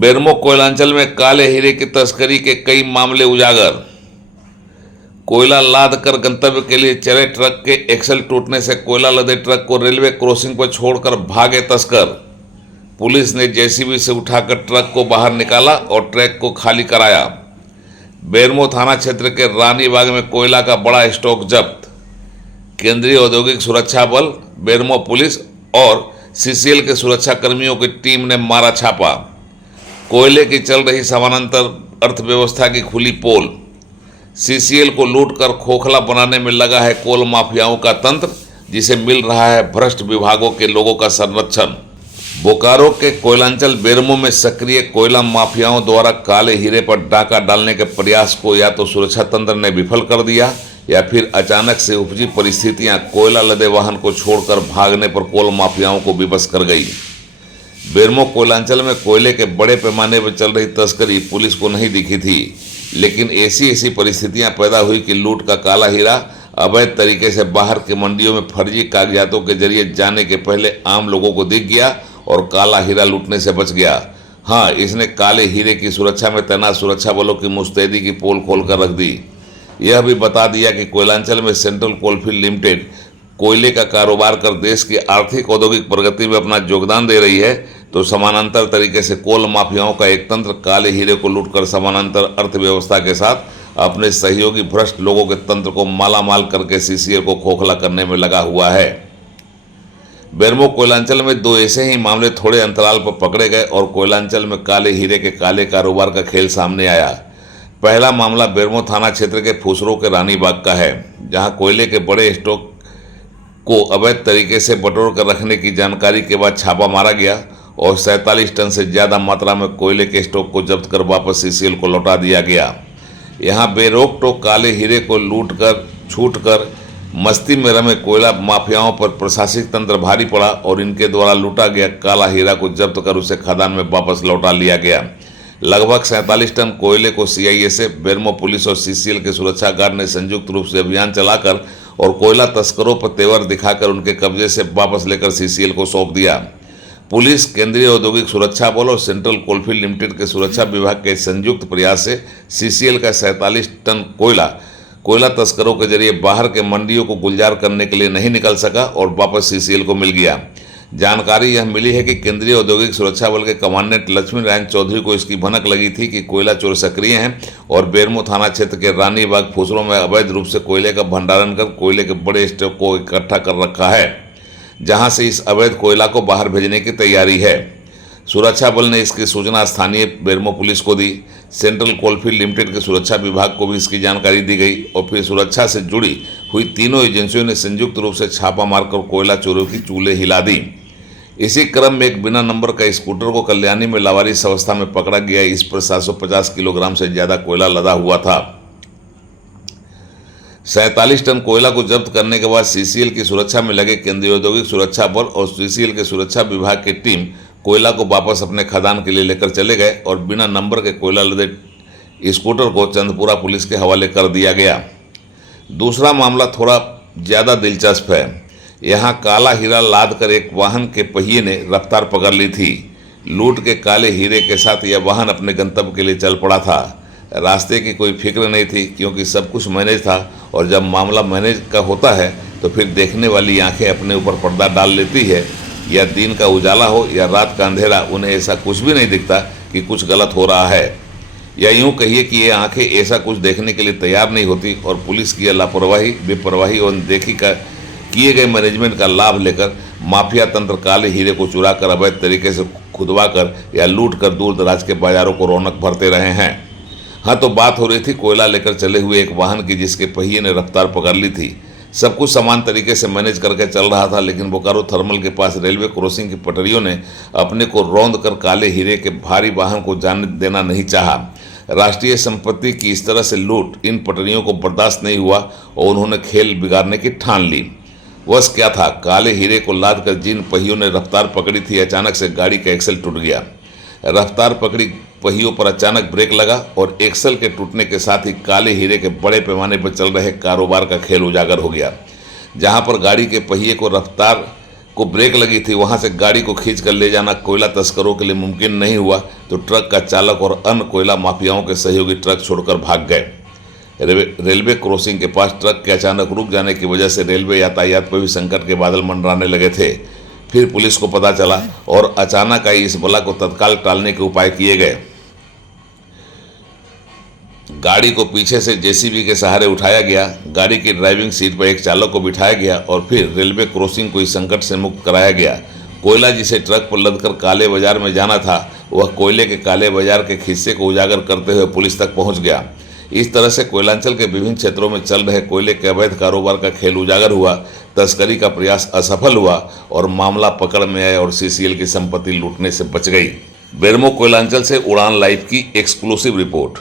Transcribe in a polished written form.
बेरमो कोयलांचल में काले हीरे की तस्करी के कई मामले उजागर। कोयला लाद कर गंतव्य के लिए चले ट्रक के एक्सल टूटने से कोयला लदे ट्रक को रेलवे क्रॉसिंग पर छोड़कर भागे तस्कर। पुलिस ने जेसीबी से उठाकर ट्रक को बाहर निकाला और ट्रक को खाली कराया। बेरमो थाना क्षेत्र के रानी बाग में कोयला का बड़ा स्टॉक जब्त। केंद्रीय औद्योगिक सुरक्षा बल, बेरमो पुलिस और सीसीएल के सुरक्षा कर्मियों की टीम ने मारा छापा। कोयले की चल रही समानांतर अर्थव्यवस्था की खुली पोल। सीसीएल को लूटकर खोखला बनाने में लगा है कोल माफियाओं का तंत्र, जिसे मिल रहा है भ्रष्ट विभागों के लोगों का संरक्षण। बोकारो के कोयलांचल बेरमो में सक्रिय कोयला माफियाओं द्वारा काले हीरे पर डाका डालने के प्रयास को या तो सुरक्षा तंत्र ने विफल कर दिया या फिर अचानक से उपजी परिस्थितियां कोयला लदे वाहन को छोड़कर भागने पर कोल माफियाओं को विवश कर गई। बेरमो कोयलांचल में कोयले के बड़े पैमाने पर चल रही तस्करी पुलिस को नहीं दिखी थी, लेकिन ऐसी परिस्थितियां पैदा हुई कि लूट का काला हीरा अवैध तरीके से बाहर के मंडियों में फर्जी कागजातों के जरिए जाने के पहले आम लोगों को दिख गया और काला हीरा लूटने से बच गया। हाँ, इसने काले हीरे की सुरक्षा में तैनात सुरक्षा बलों की मुस्तैदी की पोल खोलकर रख दी। यह भी बता दिया कि कोयलांचल में सेंट्रल कोलफील्ड लिमिटेड कोयले का कारोबार कर देश की आर्थिक औद्योगिक प्रगति में अपना योगदान दे रही है, तो समानांतर तरीके से कोल माफियाओं का एक तंत्र काले हीरे को लूटकर समानांतर अर्थव्यवस्था के साथ अपने सहयोगी भ्रष्ट लोगों के तंत्र को मालामाल करके सीसीएल को खोखला करने में लगा हुआ है। बेरमो कोयलांचल में दो ऐसे ही मामले थोड़े अंतराल पर पकड़े गए और कोयलांचल में काले हीरे के काले कारोबार का खेल सामने आया। पहला मामला बेरमो थाना क्षेत्र के फुसरो के रानी बाग का है, जहां कोयले के बड़े स्टॉक को अवैध तरीके से बटोर कर रखने की जानकारी के बाद छापा मारा गया और 47 टन से ज़्यादा मात्रा में कोयले के स्टॉक को जब्त कर वापस सीसीएल को लौटा दिया गया। यहां बेरोक टोक काले हीरे को लूट कर छूट कर मस्ती में रमे कोयला माफियाओं पर प्रशासनिक तंत्र भारी पड़ा और इनके द्वारा लूटा गया काला हीरा को जब्त कर उसे खदान में वापस लौटा लिया गया। लगभग 47 टन कोयले को सीआईएसएफ, बेरमो पुलिस और सीसीएल के सुरक्षा गार्ड ने संयुक्त रूप से अभियान चलाकर और कोयला तस्करों पर तेवर दिखाकर उनके कब्जे से वापस लेकर सीसीएल को सौंप दिया। पुलिस, केंद्रीय औद्योगिक सुरक्षा बल और सेंट्रल कोलफील्ड लिमिटेड के सुरक्षा विभाग के संयुक्त प्रयास से सीसीएल का 47 टन कोयला तस्करों के जरिए बाहर के मंडियों को गुलजार करने के लिए नहीं निकल सका और वापस सीसीएल को मिल गया। जानकारी यह मिली है कि केंद्रीय औद्योगिक सुरक्षा बल के कमांडेंट लक्ष्मी नारायण चौधरी को इसकी भनक लगी थी कि कोयला चोर सक्रिय हैं और बेरमो थाना क्षेत्र के रानी बाग फुसरों में अवैध रूप से कोयले का भंडारण कर कोयले के बड़े स्टॉक को इकट्ठा कर रखा है, जहां से इस अवैध कोयला को बाहर भेजने की तैयारी है। सुरक्षा बल ने इसकी सूचना स्थानीय बेरमो पुलिस को दी। सेंट्रल कोलफील्ड लिमिटेड के सुरक्षा विभाग को भी इसकी जानकारी दी गई और फिर सुरक्षा से जुड़ी हुई तीनों एजेंसियों ने संयुक्त रूप से छापा मारकर कोयला चोरों की चूल्हे हिला दी। इसी क्रम में एक बिना नंबर का स्कूटर को कल्याणी में लावारिस अवस्था में पकड़ा गया। इस पर 750 किलोग्राम से ज्यादा कोयला लदा हुआ था। 47 टन कोयला को जब्त करने के बाद सीसीएल की सुरक्षा में लगे केंद्रीय औद्योगिक सुरक्षा बल और सीसीएल के सुरक्षा विभाग की टीम कोयला को वापस अपने खदान के लिए लेकर चले गए और बिना नंबर के कोयला लदे स्कूटर को चंदपुरा पुलिस के हवाले कर दिया गया। दूसरा मामला थोड़ा ज़्यादा दिलचस्प है। यहाँ काला हीरा लाद कर एक वाहन के पहिए ने रफ्तार पकड़ ली थी। लूट के काले हीरे के साथ यह वाहन अपने गंतव्य के लिए चल पड़ा था। रास्ते की कोई फिक्र नहीं थी क्योंकि सब कुछ मैनेज था, और जब मामला मैनेज का होता है तो फिर देखने वाली आंखें अपने ऊपर पर्दा डाल लेती है। या दिन का उजाला हो या रात का अंधेरा, उन्हें ऐसा कुछ भी नहीं दिखता कि कुछ गलत हो रहा है, या यूँ कहिए कि ये आंखें ऐसा कुछ देखने के लिए तैयार नहीं होती। और पुलिस की लापरवाही, बेपरवाही और अनदेखी का किए गए मैनेजमेंट का लाभ लेकर माफिया तंत्र काले हीरे को चुरा कर अवैध तरीके से खुदवा कर या लूट कर दूर दराज के बाजारों को रौनक भरते रहे हैं। हाँ, तो बात हो रही थी कोयला लेकर चले हुए एक वाहन की जिसके पहिए ने रफ्तार पकड़ ली थी। सब कुछ समान तरीके से मैनेज करके चल रहा था, लेकिन बोकारो थर्मल के पास रेलवे क्रॉसिंग की पटरियों ने अपने को रौंद कर काले हीरे के भारी वाहन को जाने देना नहीं चाहा। राष्ट्रीय संपत्ति की इस तरह से लूट इन पटरियों को बर्दाश्त नहीं हुआ और उन्होंने खेल बिगाड़ने की ठान ली। वश क्या था, काले हीरे को लाद कर जिन पहियों ने रफ्तार पकड़ी थी, अचानक से गाड़ी का एक्सल टूट गया। रफ्तार पकड़ी पहियों पर अचानक ब्रेक लगा और एक्सल के टूटने के साथ ही काले हीरे के बड़े पैमाने पर चल रहे कारोबार का खेल उजागर हो गया। जहां पर गाड़ी के पहिए को रफ्तार को ब्रेक लगी थी वहां से गाड़ी को खींच कर ले जाना कोयला तस्करों के लिए मुमकिन नहीं हुआ, तो ट्रक का चालक और अन्य कोयला माफियाओं के सहयोगी ट्रक छोड़कर भाग गए। रेलवे क्रॉसिंग के पास ट्रक के अचानक रुक जाने की वजह से रेलवे यातायात पर भी संकट के बादल मंडराने लगे थे। फिर पुलिस को पता चला और अचानक आई इस बला को तत्काल टालने के उपाय किए गए। गाड़ी को पीछे से जेसीबी के सहारे उठाया गया, गाड़ी की ड्राइविंग सीट पर एक चालक को बिठाया गया और फिर रेलवे क्रॉसिंग को इस संकट से मुक्त कराया गया। कोयला जिसे ट्रक पर लदकर काले बाजार में जाना था, वह कोयले के काले बाजार के हिस्से को उजागर करते हुए पुलिस तक पहुंच गया। इस तरह से कोयलांचल के विभिन्न क्षेत्रों में चल रहे कोयले के अवैध कारोबार का खेल उजागर हुआ, तस्करी का प्रयास असफल हुआ और मामला पकड़ में आया और सीसीएल की संपत्ति लूटने से बच गई। बेरमो कोयलांचल से उड़ान लाइव की एक्सक्लूसिव रिपोर्ट।